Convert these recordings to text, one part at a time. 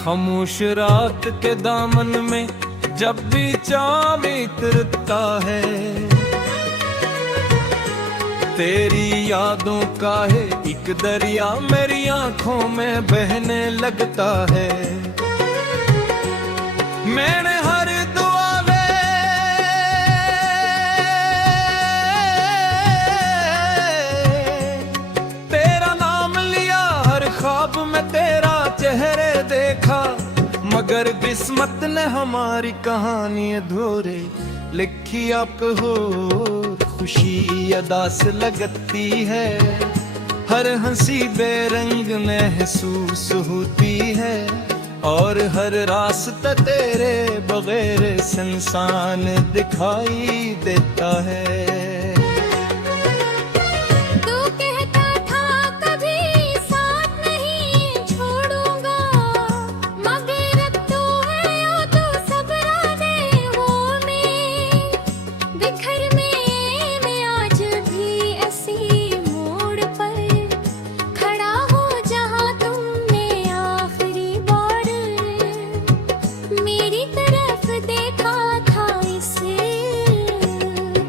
खामोश रात के दामन में जब भी चाँद उतरता है, तेरी यादों का है एक दरिया मेरी आंखों में बहने लगता है। मैंने हर दुआ में तेरा नाम लिया, हर ख्वाब में तेरा चेहरे देखा, मगर किस्मत ने हमारी कहानी अधूरे लिखी। आप हो खुशी अदा से लगती है, हर हंसी बेरंग महसूस होती है, और हर रास्ता तेरे बगैर सुनसान दिखाई देता है।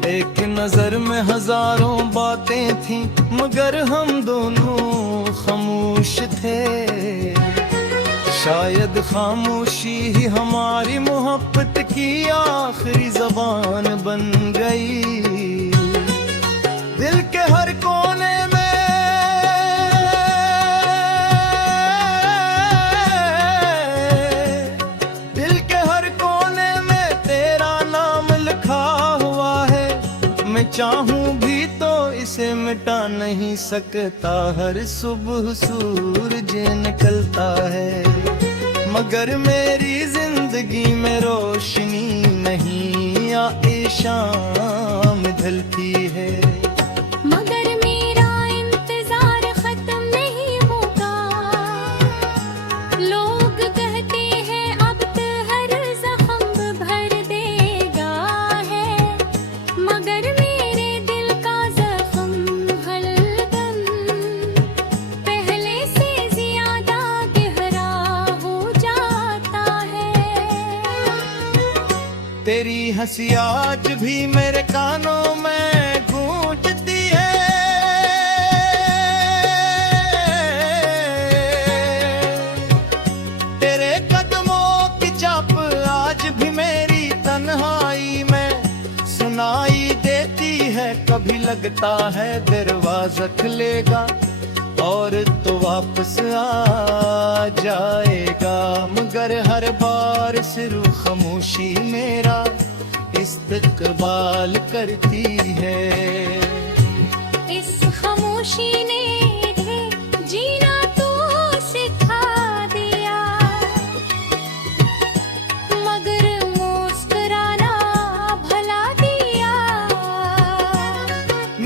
एक नजर में हजारों बातें थीं, मगर हम दोनों खामोश थे। शायद खामोशी ही हमारी मोहब्बत की आखिरी जबान बन गई। दिल के हर कोने में चाहूं भी तो इसे मिटा नहीं सकता। हर सुबह सूरज निकलता है, मगर मेरी जिंदगी में रोशनी नहीं आए, शाम ढलती है। तेरी हंसी आज भी मेरे कानों में गूंजती है, तेरे कदमों की चाप आज भी मेरी तन्हाई में सुनाई देती है। कभी लगता है दरवाजा खुलेगा और तो वापस आ जाएगा, मगर हर बार सिर्फ खामोशी मेरा इस्तकबाल करती है। इस खामोशी ने जीना तो सिखा दिया, मगर मुस्कुराना भला दिया।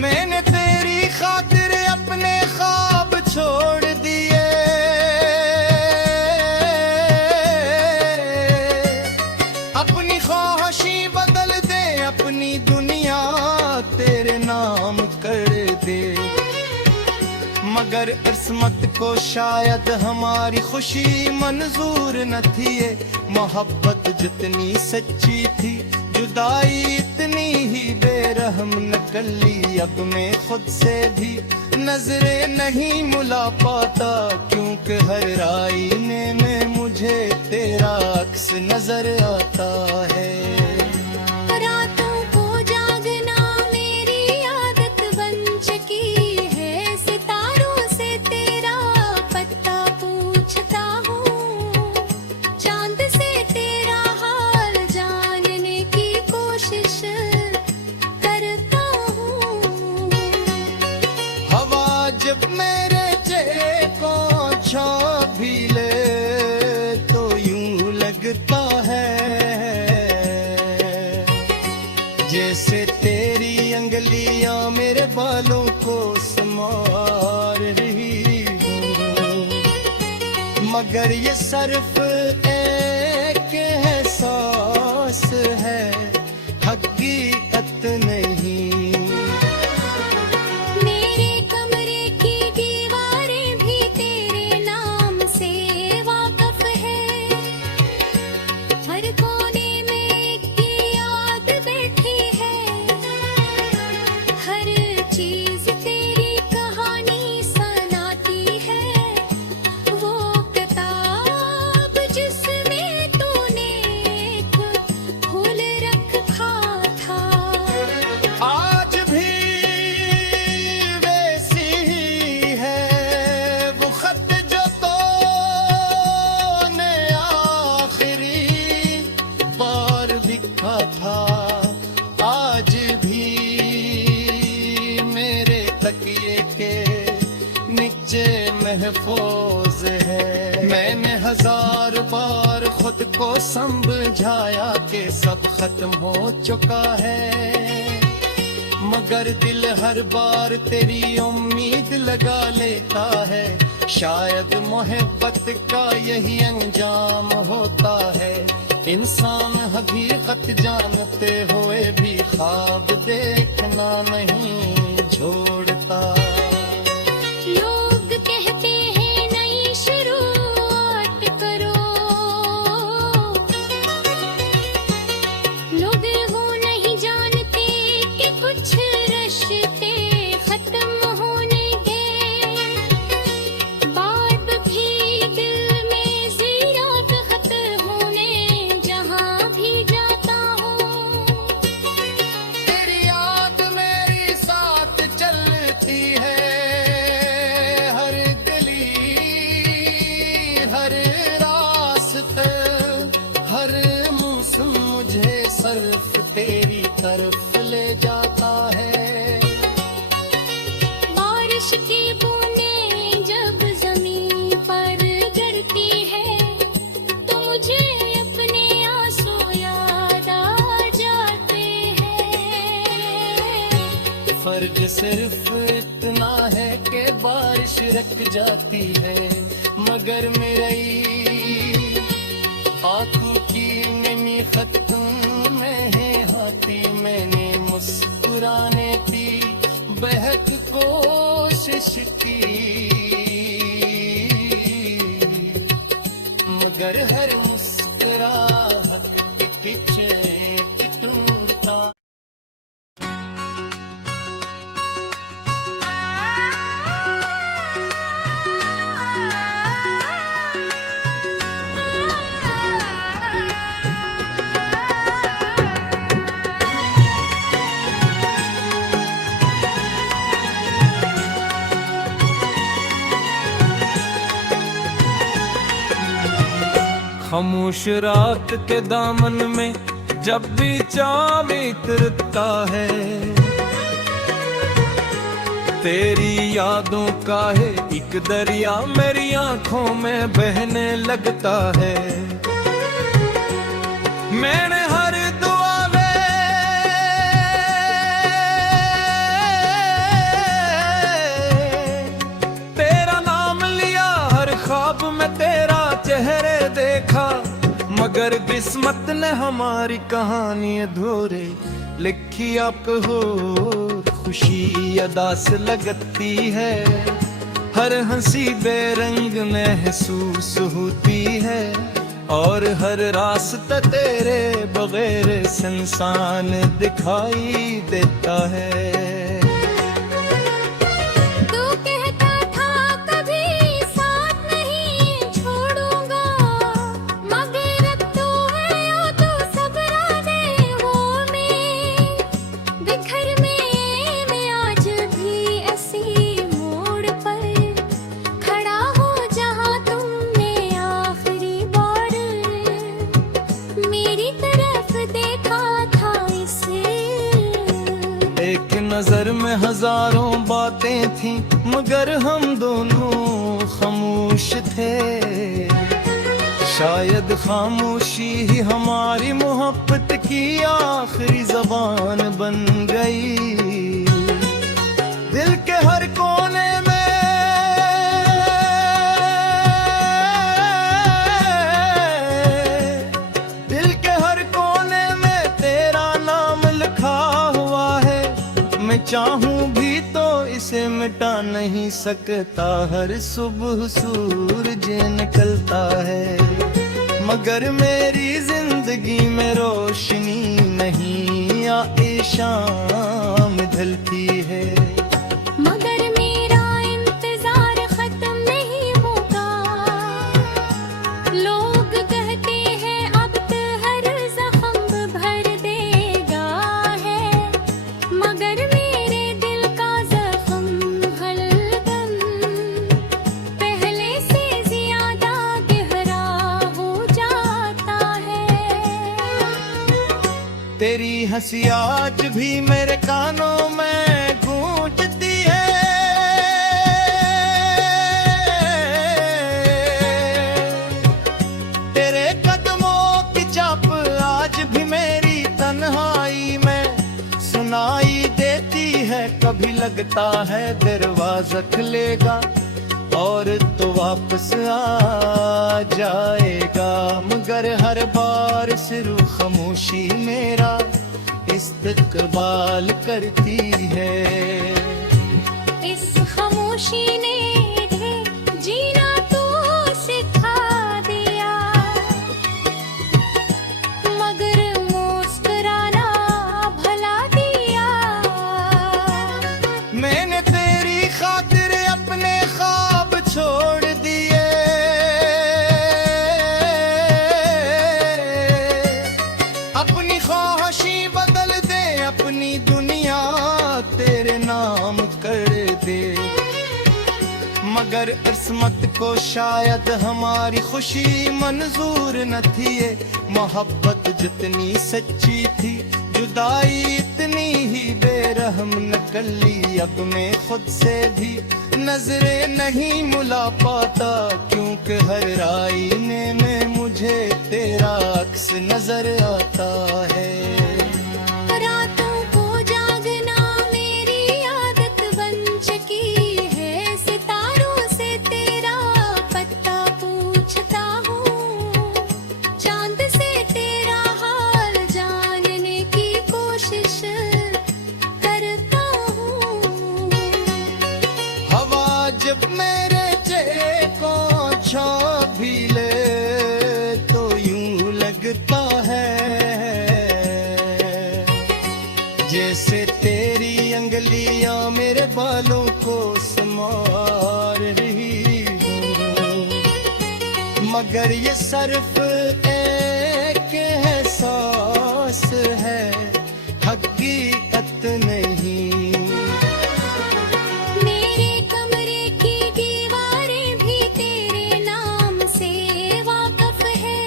मैंने तेरी खातिर अपने ख्वाब छोड़ दिए, अपनी ख्वाहिशी बदल दे, अपनी दुनिया तेरे नाम कर दे, मगर किस्मत को शायद हमारी खुशी मंजूर न थी। मोहब्बत जितनी सच्ची थी, जुदाई इतनी ही बेरहम निकली। अब मैं खुद से भी नजरें नहीं मिला पाता, क्योंकि हर आईने में मुझे तेरा अक्स नजर आता है। जब मेरे चेहरे को छू भी ले तो यूं लगता है जैसे तेरी अंगलियां मेरे बालों को संवार रही हूँ, मगर ये सिर्फ एक एहसास है, हकीकत नहीं। तेरे नाम से वाकफ है, महफूज है। मैंने हजार बार खुद को समझाया कि सब खत्म हो चुका है, मगर दिल हर बार तेरी उम्मीद लगा लेता है। शायद मोहब्बत का यही अंजाम होता है, इंसान हकीकत जानते हुए भी ख्वाब देखना नहीं छोड़ता। लोग कहते हैं नई शुरुआत करो, लोग वो नहीं जानते कि कुछ रिश्ते खत्म होने के बाद भी दिल में ज़ीरात खत होने जहाँ भी जाता हूँ। तेरी याद मेरी साथ चलती है, हर गली हर रास्ते हर मौसम मुझे सिर्फ तेरी तरफ ले जाता है। बारिश की बूंदें जब जमीन पर गिरती है तो मुझे अपने आंसू याद आ जाते हैं। फर्क सिर्फ इतना है कि बारिश रुक जाती है, मगर मेरी आंखों की नमी खत्म में है हाथी। मैंने मुस्कुराने की बहक कोशिश की, मगर हर मुस्कुराहट किचे टूटा। खामोश रात के दामन में जब भी चाँद उतरता है, तेरी यादों का है एक दरिया मेरी आंखों में बहने लगता है। मैंने हर दुआ में तेरा नाम लिया, हर ख्वाब में तेरा चेहरे देखा, मगर किस्मत ने हमारी कहानी अधूरे लिखी। आप हो खुशी अदा से लगती है, हर हंसी बेरंग महसूस होती है, और हर रास्ता तेरे बगैर सुनसान दिखाई देता है। तू कहता था कभी साथ नहीं छोड़ूंगा, मगर अब तू है ओ तो सब राज़ें वो में बिखर में मैं आज भी ऐसी मोड़ पर खड़ा हूँ जहाँ तुमने आखिरी बार मेरी तरफ देखा था। इसे एक नजर में हजारों बातें थीं, मगर हम दोनों खामोश थे। शायद खामोशी ही हमारी मोहब्बत की आखिरी जबान बन गई। दिल के हर कोने में दिल के हर कोने में तेरा नाम लिखा हुआ है। मैं चाहूं भी तो इसे मिटा नहीं सकता। हर सुबह सूरज निकलता है, मगर मेरी जिंदगी में रोशनी नहीं आए, शाम ढलती है। मगर मेरा इंतजार खत्म नहीं होगा। लोग कहते हैं अब तो हर जख्म भर देगा है, मगर मेरे दिल का जख्म हरदम पहले से ज्यादा गहरा हो जाता है। तेरी हंसी आज भी मेरे कानों में गूंजती है। भी लगता है दरवाजा खुलेगा और तो वापस आ जाएगा, मगर हर बार सिर्फ खामोशी मेरा इस्तकबाल करती है। इस खामोशी ने जीना तो सिखा दिया, मगर मुस्कुराना भला दिया। मैंने तेरी खातिर अपने ख्वाब छोड़ दिए, अपनी ख्वाहिशी बदल दे, अपनी दुनिया तेरे नाम कर दे, मगर किस्मत को शायद हमारी खुशी मंजूर न थी। ये मोहब्बत जितनी सच्ची थी, जुदाई इतनी ही बेरहम निकली। अब मैं खुद से भी नजरें नहीं मिला पाता, क्योंकि हर आईने में मुझे तेरा अक्स नजर आता है। रातों को जागना मेरी आदत बन चुकी है, सितारों से तेरा पता पूछता हूँ, चांद से तेरा हाल जानने की कोशिश करता हूँ। हवा जब मेरे चेहरे को छा भी ले तो यूं लगता है जैसे तेरी अंगलियां मेरे बालों को संवार रही हूँ, मगर ये सिर्फ एक एहसास है, हकीकत नहीं। मेरे कमरे की दीवारें भी तेरे नाम से वाकफ है,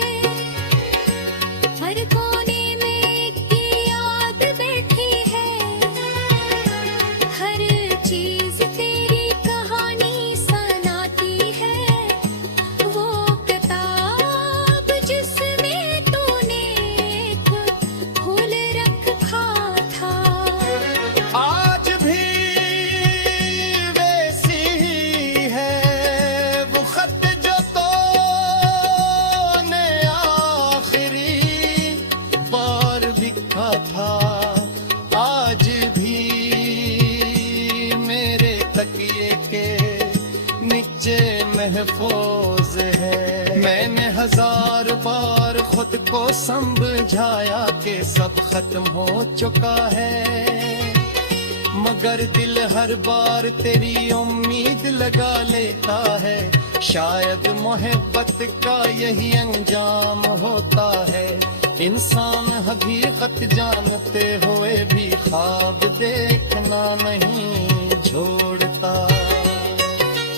हर कोने में एक याद बैठी है, हर चीज तेरी कहानी सुनाती है। वो किताब जिसमें तूने एक फूल रखा था, आज भी वैसी ही है वो खत जो तूने आखिरी बार लिखा था, आज भी मेरे तकिए के नीचे महफूज है। मैंने हजार बार खुद को समझाया कि सब खत्म हो चुका है, मगर दिल हर बार तेरी उम्मीद लगा लेता है। शायद मोहब्बत का यही अंजाम होता है, इंसान हकीकत जानते हुए भी ख्वाब देखना नहीं छोड़ता।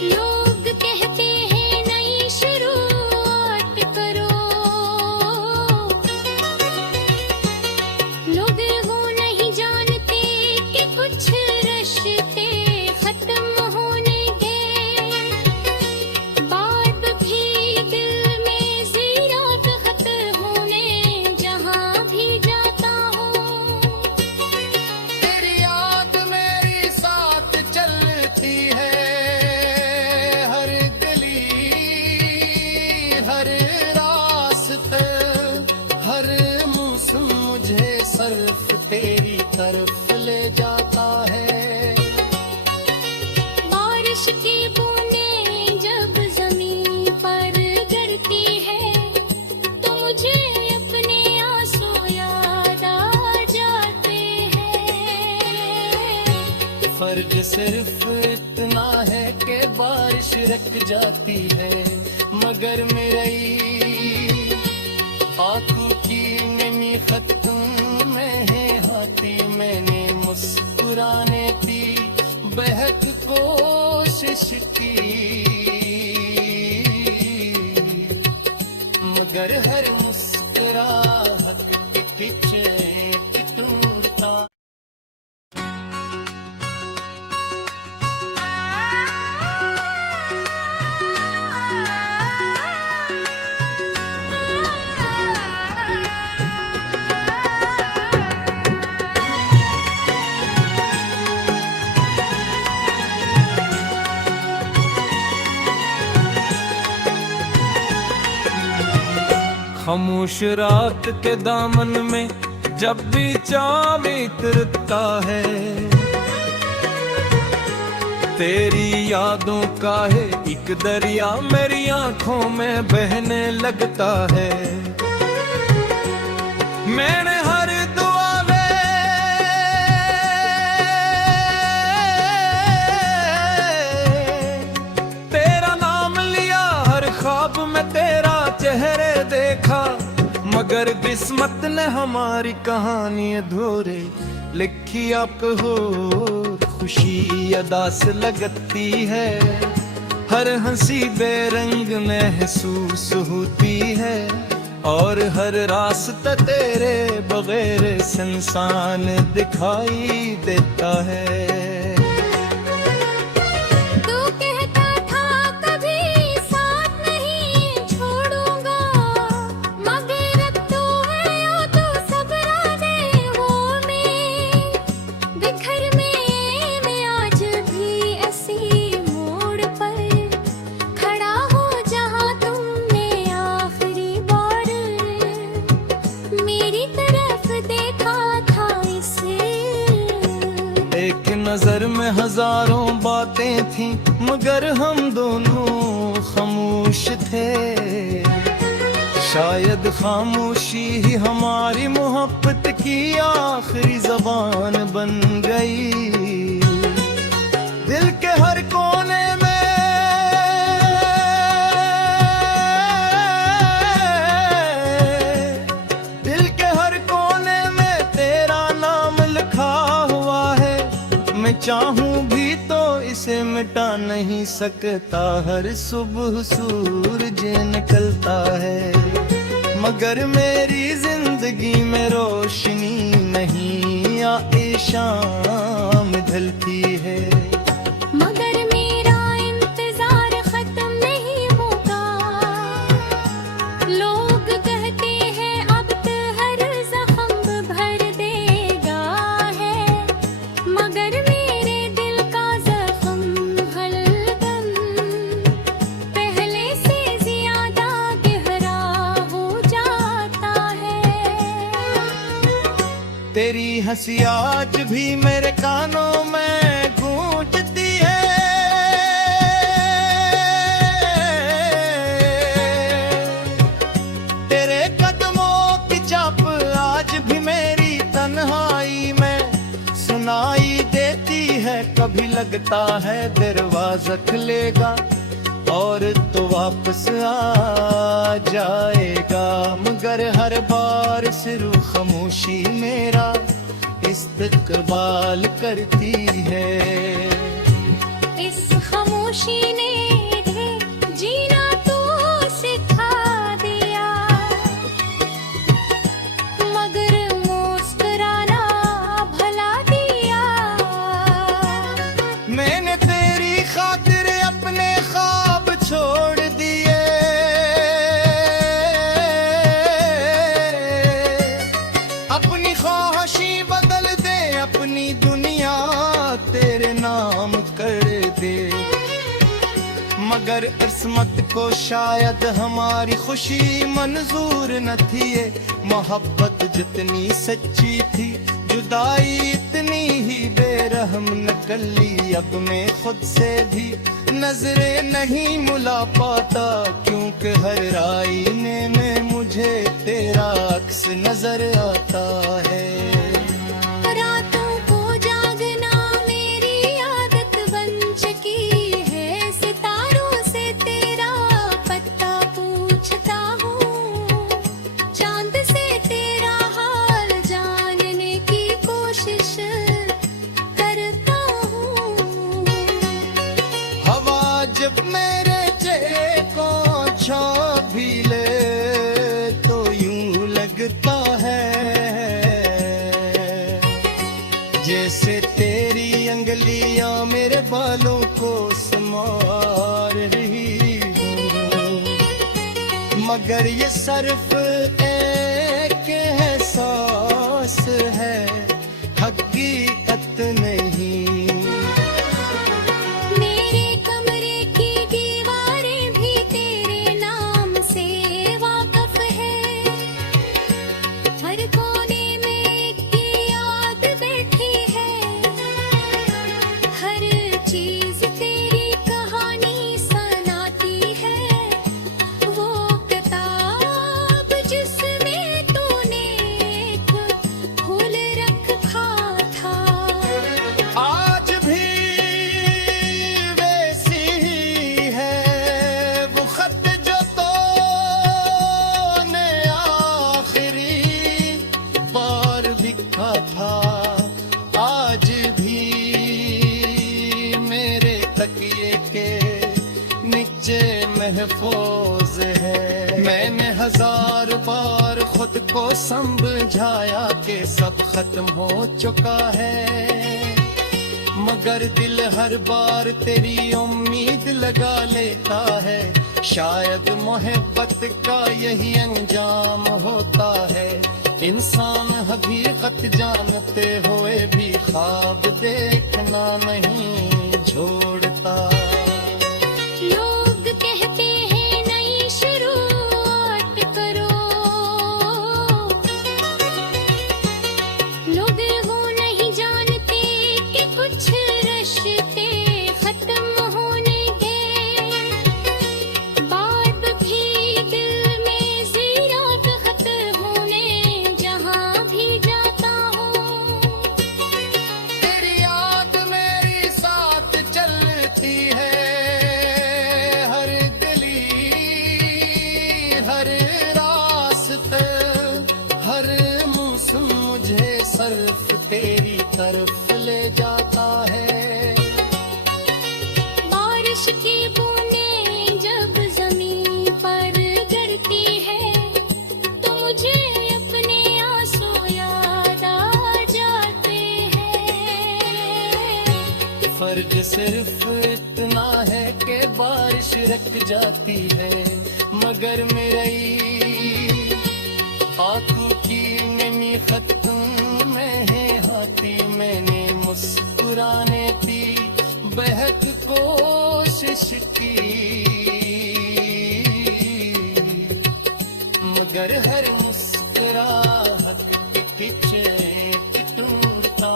लोग कहते हैं नई शुरुआत करो, लोग वो नहीं जानते कि कुछ रिश्ते खत्म होने के बाद भी दिल में ज़ीरात खत होने जहाँ भी जाता हूँ। तेरी याद मेरी साथ चलती है, हर गली हर रास्ते हर मौसम मुझे सिर्फ तेरी तरफ ले जाता है। बारिश की बूंदें जब जमीन पर गिरती है, तो मुझे अपने आंसू याद आ जाते हैं। फर्क सिर्फ इतना है कि बारिश रुक जाती है, मगर मेरी आंखों की नमी खत्म में है हाथी। मैंने मुस्कुराने की बहक कोशिश की, मगर हर मुस्कुराहट के पीछे एक टूटता। खामोश रात के दामन में जब भी चाँद उतरता है, तेरी यादों का है एक दरिया मेरी आंखों में बहने लगता है। मैंने हर दुआ में तेरा नाम लिया, हर ख्वाब में तेरा चेहरे देखा, मगर किस्मत ने हमारी कहानी अधूरे लिखी। आप हो खुशी अदा से लगती है, हर हंसी बेरंग महसूस होती है, और हर रास्ता तेरे बगैर सुनसान दिखाई देता है। तू कहता था कभी साथ नहीं छोड़ूंगा, मगर अब तू है ओ तो सबराने हो में। बिखर में मैं आज भी ऐसी मोड़ पर खड़ा हूँ जहाँ तुमने आखिरी बार मेरी तरफ देखा था। इसे एक नजर में हजारों बातें थीं, मगर हम दोनों खामोश थे। शायद खामोशी ही हमारी मोहब्बत की आखिरी जबान बन गई। दिल के हर कोने में दिल के हर कोने में तेरा नाम लिखा हुआ है। मैं चाहूं भी तो इसे मिटा नहीं सकता, हर सुबह सूरज निकलता है, मगर मेरी जिंदगी में रोशनी नहीं आए, शाम ढलती है। मगर मेरा इंतजार खत्म नहीं होगा, लोग कहते हैं अब तो हर जख्म भर देगा है, मगर मेरे दिल का जख्म हरदम पहले से ज्यादा गहरा हो जाता है। तेरी हंसी आज भी मेरे कानों में गूंजती है, तेरे कदमों की चाप आज भी मेरी तन्हाई में सुनाई देती है। कभी लगता है दरवाजा खुलेगा और तो वापस आ जाएगा, मगर हर बार सिर्फ खामोशी मेरा इस्तकबाल करती है। इस खामोशी ने जीना तो सिखा दिया, मगर मुस्कुराना भला दिया। मैंने तेरी खातिर अपने ख्वाब छोड़ दिए, अपनी ख्वाहिशी बदल दे, अपनी दुनिया तेरे नाम कर दे, मगर किस्मत को शायद हमारी खुशी मंजूर न थी। ये मोहब्बत जितनी सच्ची थी, जुदाई इतनी ही बेरहम निकली। अब मैं खुद से भी नजरें नहीं मिला पाता, क्योंकि हर आईने में मुझे तेरा अक्स नजर आता है। रातों को जागना मेरी आदत बन चुकी है, सितारों से तेरा पता पूछता हूँ, चांद से तेरा हाल जानने की कोशिश करता हूँ। हवा जब मेरे चेहरे को छा भी ले तो यूं लगता है जैसे तेरी अंगलियां मेरे बालों को संवार रही हूँ, मगर ये सिर्फ एक एहसास है, हकीकत नहीं। मेरे कमरे की दीवारें भी तेरे नाम से वाकफ है, महफूज है। मैंने हजार बार खुद को समझाया कि सब खत्म हो चुका है, मगर दिल हर बार तेरी उम्मीद लगा लेता है। शायद मोहब्बत का यही अंजाम होता है, इंसान हकीकत जानते हुए भी ख्वाब देखना नहीं छोड़ता। लोग कहते हैं नई शुरुआत करो, लोग वो नहीं जानते कि कुछ रिश्ते खत्म होने के बाद भी दिल में ज़ीरात खत होने जहाँ भी जाता हूँ। तेरी याद मेरी साथ चलती है, हर गली हर रास्ते हर मौसम मुझे सिर्फ तेरी तरफ ले जाता है। बारिश की बूंदें जब जमीन पर गिरती है तो मुझे अपने आंसू याद आ जाते हैं। फर्क सिर्फ इतना है कि बारिश रुक जाती है, मगर मेरी आंखों की नमी खत्म में है हाथी। मैंने मुस्कुराने की बहक कोशिश की, मगर हर मुस्कुराहट के पीछे एक टूटा।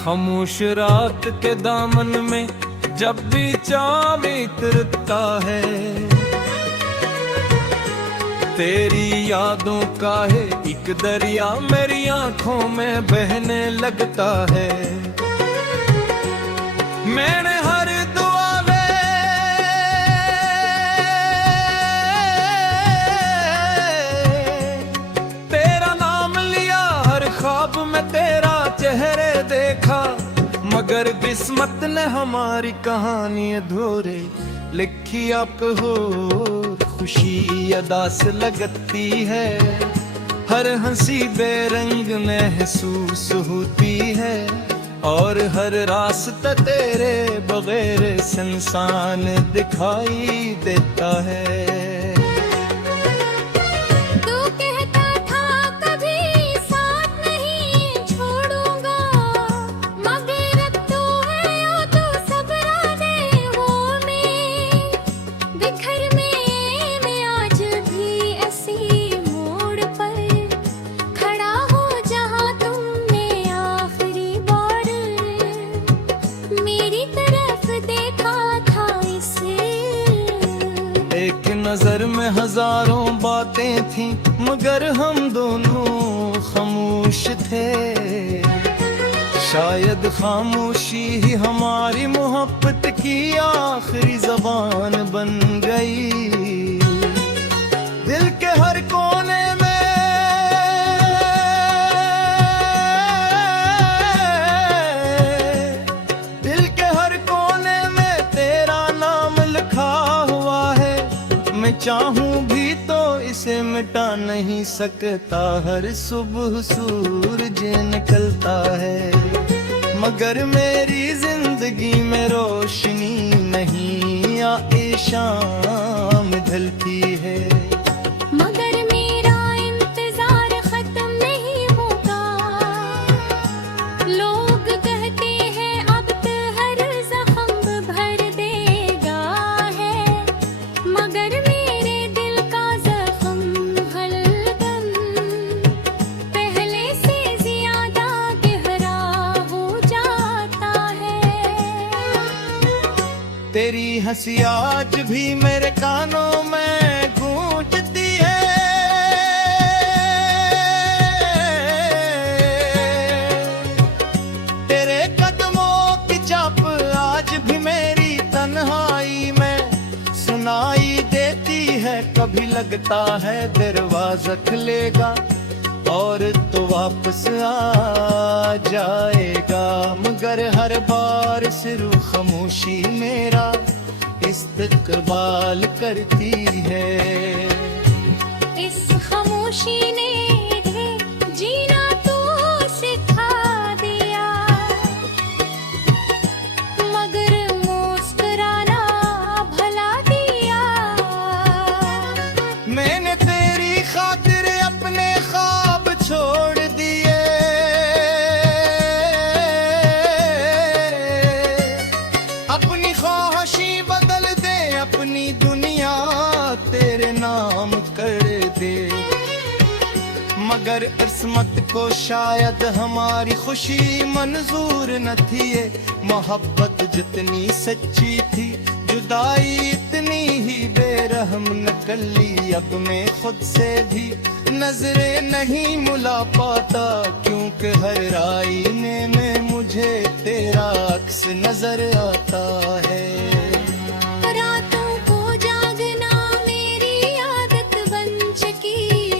खामोश रात के दामन में जब भी चाँद उतरता है, तेरी यादों का है एक दरिया मेरी आंखों में बहने लगता है। मैंने हर दुआ में तेरा नाम लिया, हर ख्वाब में तेरा चेहरे देखा, मगर किस्मत ने हमारी कहानी अधूरे लिखी। आप हो खुशी अदा से लगती है, हर हंसी बेरंग महसूस होती है, और हर रास्ता तेरे बगैर सुनसान दिखाई देता है। तू कहता था कभी साथ नहीं छोड़ूंगा, मगर अब तू है ओ तू सबराने हो में बिखर में मैं आज भी ऐसी मोड़ पर खड़ा हूँ जहाँ तुमने आखिरी बार मेरी तरफ देखा था। इसे एक नजर में हजारों बातें थीं, मगर हम दोनों खामोश थे। शायद खामोशी ही हमारी मोहब्बत की आखिरी जबान बन गई। दिल के हर कोने में दिल के हर कोने में तेरा नाम लिखा हुआ है। मैं चाहूं भी तो इसे मिटा नहीं सकता। हर सुबह सूरज निकलता है, मगर मेरी जिंदगी में रोशनी नहीं आए, शाम ढलती है। मगर मेरा इंतजार खत्म नहीं होगा। लोग कहते हैं अब तो हर जख्म भर देगा है, मगर मेरे दिल का जख्म हरदम पहले से ज्यादा गहरा हो जाता है। तेरी हंसी आज भी मेरे कानों में गूंजती है। भी लगता है दरवाजा खुलेगा और तो वापस आ जाएगा, मगर हर बार सिर्फ खामोशी मेरा इस्तकबाल करती है। इस खामोशी ने जीना तो सिखा दिया, मगर मुस्कुराना भला दिया। मैंने तेरी खातिर अपने ख्वाब छोड़ दिए, अपनी ख्वाहिशी बदल दे, अपनी दुनिया तेरे नाम कर दे, मगर किस्मत को शायद हमारी खुशी मंजूर न थी। ये मोहब्बत जितनी सच्ची थी, जुदाई इतनी ही बेरहम निकली। अब मैं खुद से भी नजरें नहीं मिला पाता, क्योंकि हर आईने में मुझे तेरा अक्स नजर आता है। रातों को जागना मेरी आदत बन चुकी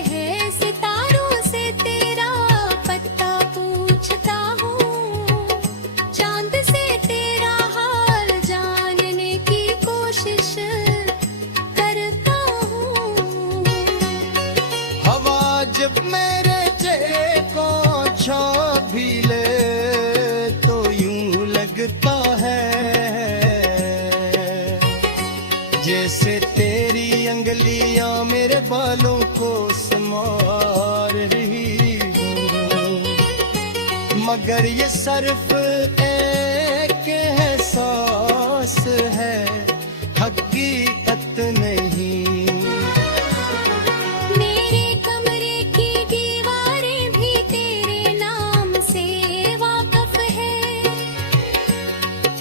है, सितारों से तेरा पता पूछता हूँ, चांद से तेरा हाल जानने की कोशिश करता हूँ। हवा जब मेरे चेहरे को छा भी ले तो यूं लगता है जैसे तेरी अंगलियां मेरे बालों को संवार रही हूँ, मगर ये सिर्फ एक एहसास है, हकीकत नहीं। मेरे कमरे की दीवारें भी तेरे नाम से वाकफ है,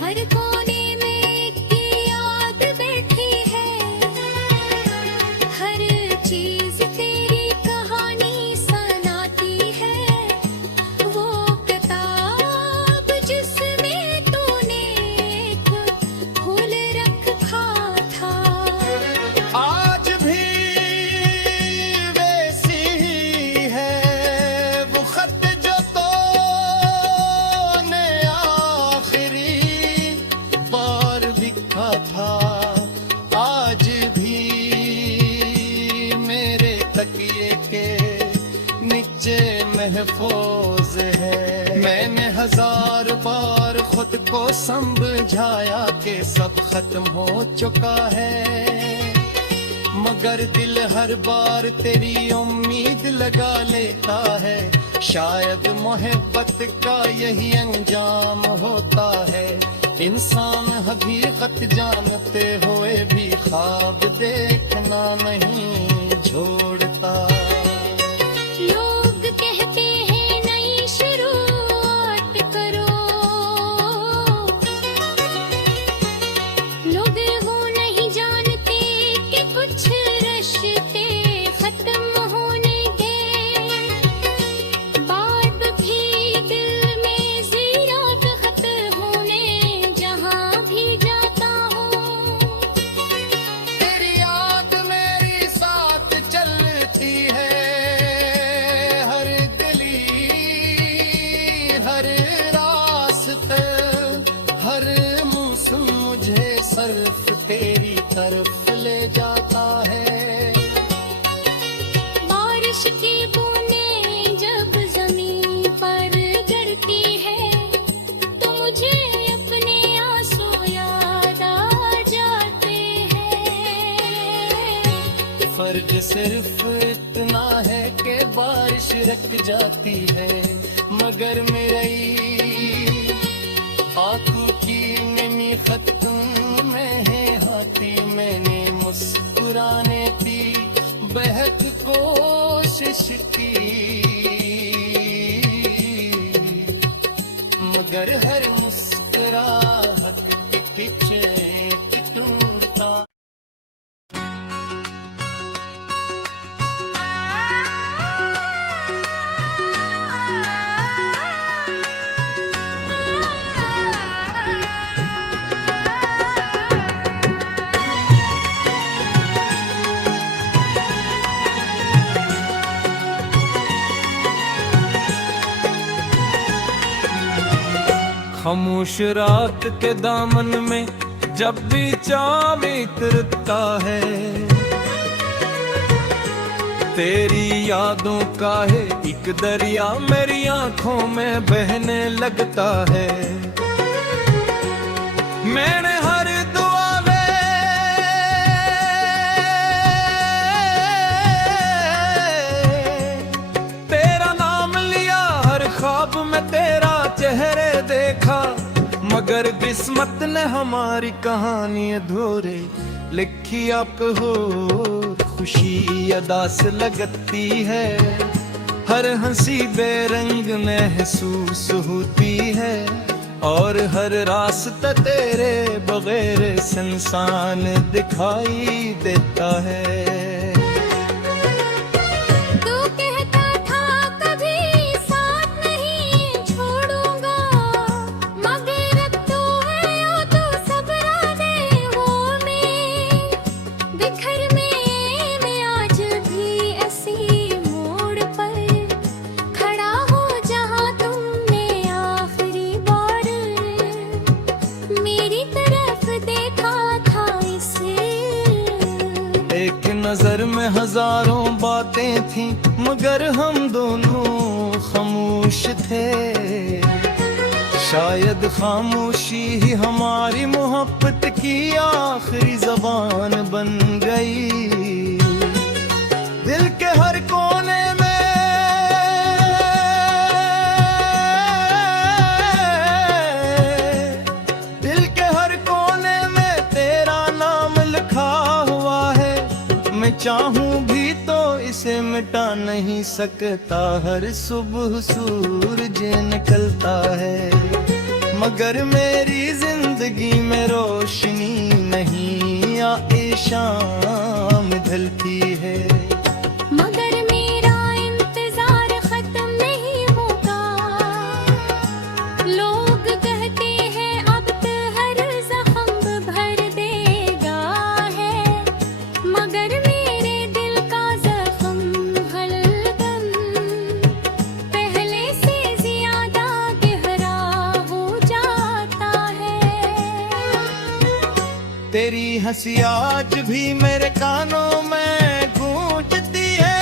हर कोने में एक याद बैठी है, हर चीज तेरी कहानी सुनाती है। वो किताब जिसमें तूने एक फूल रखा था, आज भी वैसी ही है वो खत जो तूने आखिरी बार लिखा था, आज भी मेरे तकिए के नीचे महफूज है। मैंने हजार बार खुद को समझाया कि सब खत्म हो चुका है, मगर दिल हर बार तेरी उम्मीद लगा लेता है। शायद मोहब्बत का यही अंजाम होता है, इंसान हकीकत जानते हुए भी ख्वाब देखना नहीं छोड़ता। लोग कहते हैं नई शुरुआत करो, लोग वो नहीं जानते कि कुछ रिश्ते खत्म होने के बाद भी दिल में ज़ीरात खत होने जहाँ भी जाता हूँ। तेरी याद मेरी साथ चलती है, हर गली हर रास्ते हर मौसम मुझे सिर्फ तेरी तरफ ले जाता है। बारिश की बूंदें जब जमीन पर गिरती है, तो मुझे अपने आंसू याद आ जाते हैं। फर्ज सिर्फ इतना है कि बारिश रुक जाती है, मगर मेरी आंखों की नमी खत्म में है हाथी। मैंने मुस्कुराने की बेहद कोशिश की, मगर हर मुस्कुराहट के पीछे एक टूटा। खामोश रात के दामन में जब भी चाँद उतरता है, तेरी यादों का है एक दरिया मेरी आंखों में बहने लगता है। मैंने हर दुआ में तेरा नाम लिया, हर ख्वाब में तेरा चेहरे देखा, मगर किस्मत ने हमारी कहानी अधूरे लिखी। आप हो खुशी अदा से लगती है, हर हंसी बेरंग महसूस होती है, और हर रास्ता तेरे बगैर सुनसान दिखाई देता है। नजर में हजारों बातें थीं, मगर हम दोनों खामोश थे। शायद खामोशी ही हमारी मोहब्बत की आखिरी जबान बन गई। दिल के हर कोने में दिल के हर कोने में तेरा नाम लिखा हुआ है। मैं चाहूं भी तो इसे मिटा नहीं सकता, हर सुबह सूरज निकलता है, मगर मेरी जिंदगी में रोशनी नहीं आए, शाम ढलती है। मगर मेरा इंतजार खत्म नहीं होगा, लोग कहते हैं अब तो हर जख्म भर देगा है, मगर मेरे दिल का जख्म हरदम पहले से ज्यादा गहरा हो जाता है। तेरी हंसी आज भी मेरे कानों में गूंजती है,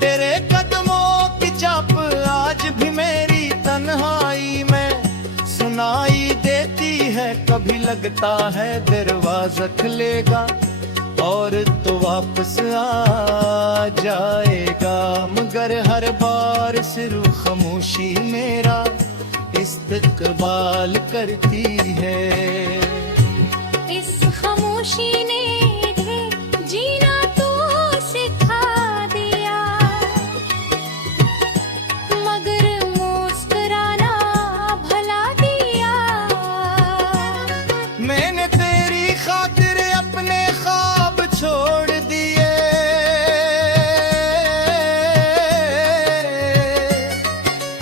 तेरे कदमों की चाप आज भी मेरी तन्हाई में सुनाई देती है। कभी लगता है दरवाजा खुलेगा और तो वापस आ जाएगा, मगर हर बार सिर्फ खामोशी मेरा इस्तकबाल करती है। इस खामोशी ने जीना तो सिखा दिया, मगर मुस्कुराना भला दिया। मैंने तेरी खातिर अपने ख्वाब छोड़ दिए,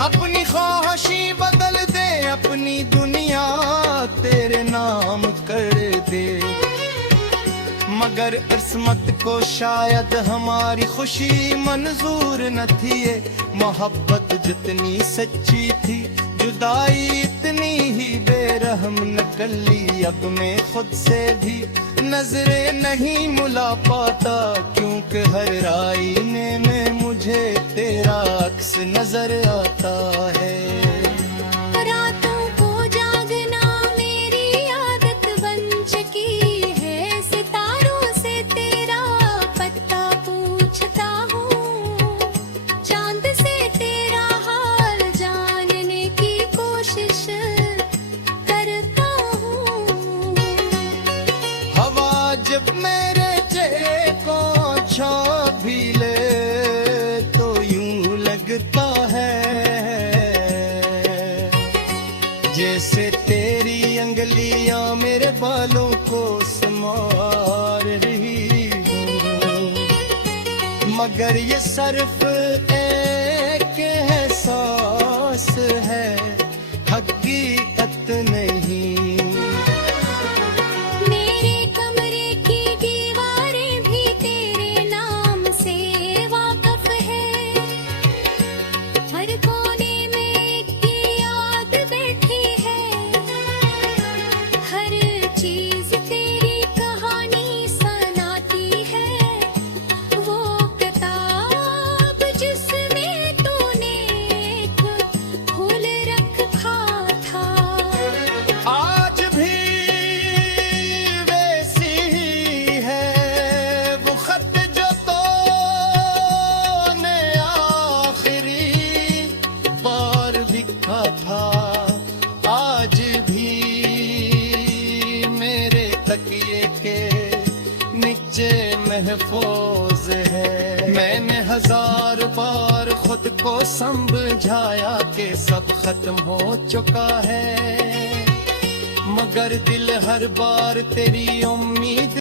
अपनी ख्वाहिशी बदल दे, अपनी दुनिया तेरे नाम कर दे, मगर किस्मत को शायद हमारी खुशी मंजूर न थी। ये मोहब्बत जितनी सच्ची थी, जुदाई इतनी ही बेरहम निकली। अब मैं खुद से भी नजरें नहीं मिला पाता, क्योंकि हर आईने में मुझे तेरा अक्स नजर आता है। रातों को जागना मेरी आदत बन चुकी है, सितारों से तेरा पता पूछता हूँ, चांद से तेरा हाल जानने की कोशिश करता हूँ। हवा जब मेरे चेहरे को छा भी ले तो यूं लगता है जैसे तेरी अंगलियां मेरे बालों को संवार रही हूँ, मगर ये सिर्फ एक एहसास है, हकीकत नहीं। मेरे कमरे की दीवारें भी तेरे नाम से वाकफ है, मुझे महफूज है। मैंने 1000 बार खुद को समझाया कि सब खत्म हो चुका है, मगर दिल हर बार तेरी उम्मीद